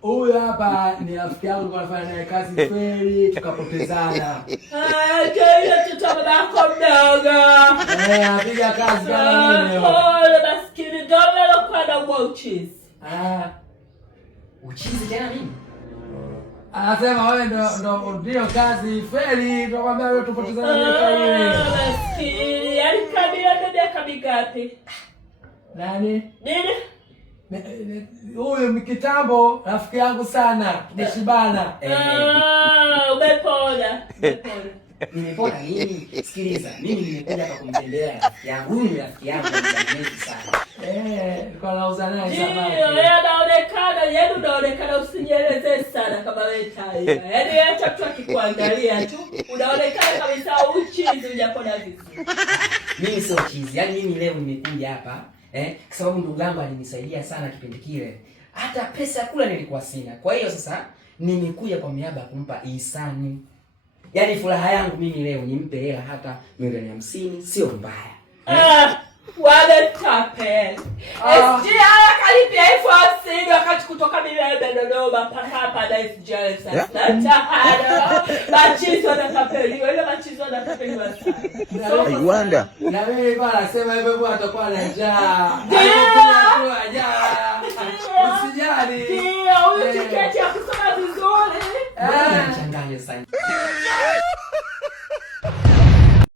Huyu hapa ni rafiki yangu, nilikuwa nafanya naye kazi feri, tukapotezana. Mtoto babako mdogo. Apiga kazi kama mimi. Maskini ndio alikuwa na uchizi. Uchizi tena nini? Anasema wewe ndio kazi feri, tunakwambia wewe tupotezana miaka ile. Maskini, alikabia miaka mingapi? Nani? Nini? Huyu kitambo rafiki yangu sana, tumeshibana. Umepona. Nimepona nini? Sikiliza, mimi nimekuja hapa kumtembelea rafiki yangu. Huyu ni rafiki yangu mzuri sana. Nilikuwa nauza naye samaki. Yeye unaonekana usinyeleze sana kama wewe taifa. Yaani hata tu akikuangalia tu unaonekana kabisa uchizi hujapona vizuri. Mimi sio chizi. Yaani mimi leo nimekuja hapa kwa sababu ndugu yangu alinisaidia sana kipindi kile. Hata pesa ya kula nilikuwa sina. Kwa hiyo sasa nimekuja kwa miaba kumpa ihsani. Yaani furaha yangu mimi leo nimpe hela hata milioni 50 sio mbaya. Wale tape. SG haya kalipia elfu 50 wakati kutoka Milele Dodoma mpaka hapa na SG sasa. Machizo na tapeliwa. Ile machizo na tapeliwa sana. I wonder. Na mimi kwa anasema hivyo bwana atakuwa na njaa. Usijali. Ndio, huyu tiketi ya kusoma vizuri. Changanya sana.